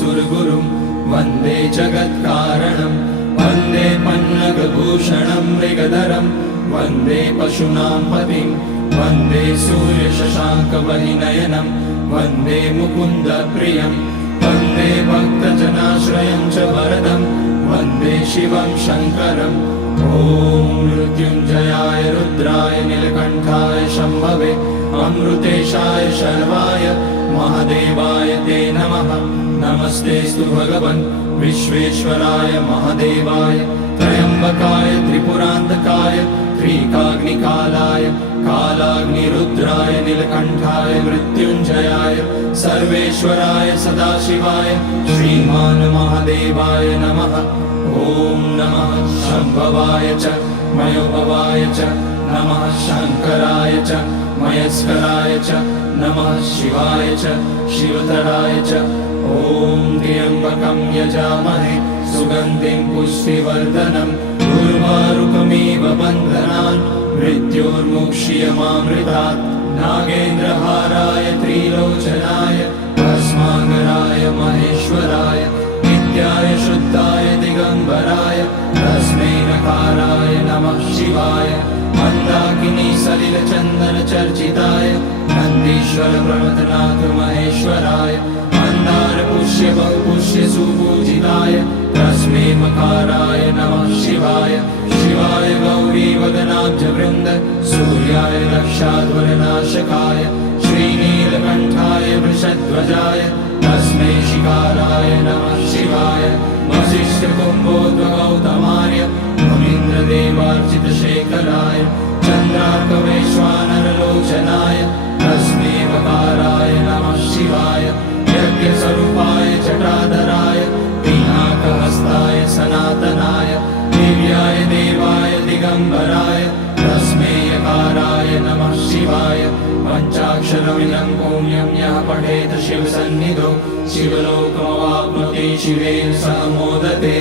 सुरगुरुं वन्दे जगत्कारणं वन्दे पन्नगभूषणं मृगधरं वन्दे पशूनां पतिं वन्दे सूर्यशशाङ्कवहिनयनं वन्दे मुकुन्दप्रियं वन्दे भक्तजनाश्रयं च वरदं वन्दे शिवं शङ्करम् ॐ मृत्युञ्जयाय रुद्राय नीलकण्ठाय शम्भवे अमृतेशाय शर्वाय महादेवाय ते नमः। नमस्तेस्तु भगवन् विश्वेश्वराय महादेवाय त्र्यम्बकाय त्रिपुरान्तकाय त्रिकाग्निकालाय कालाग्निरुद्राय नीलकण्ठाय मृत्युञ्जयाय सर्वेश्वराय सदाशिवाय श्रीमान् महादेवाय नमः। ॐ नमः शम्भवाय च मयोभवाय च नमः शङ्कराय च मयस्कराय च नमः शिवाय च शिवतराय च ॐ त्र्यम्बकं यजामहे सुगन्धिं पुष्टिवर्धनम् उर्वारुकमिव बन्धनान् मृत्योर्मुक्ष्यमामृतात् नागेन्द्रहाराय त्रिलोचनाय भस्माङ्गराय महेश्वराय नित्याय शुद्धाय दिगम्बराय तस्मै नकाराय नमः शिवाय मन्दाकिनी सलिलचन्दनचर्चिताय नन्दीश्वर प्रमथनाथ महेश्वराय मन्दारपुष्य बहुपुष्य सुपूजिताय तस्मै मकाराय नमः शिवाय शिवाय गौरीवदनाब्जवृन्द सूर्याय रक्षाध्वरनाशकाय श्रीनीलकण्ठाय वृषध्वजाय तस्मै शिकाराय नमः शिवाय वसिष्ठकुम्भोद्भगौतमार्य मुनीन्द्रदेवार्चितशेखराय चन्द्रार्कवैश्वानरलोचनाय तस्मै वकाराय नमः शिवाय यज्ञस्वरूपाय जटाधराय पिनाकहस्ताय सनातनाय दिव्याय देवाय दिगम्बराय तस्मै यकाराय नमः शिवाय पञ्चाक्षरमिदं पुण्यं यः पठेत शिवसन्निधौ शिवलोकमवाप्नोति शिवेन सह मोदते।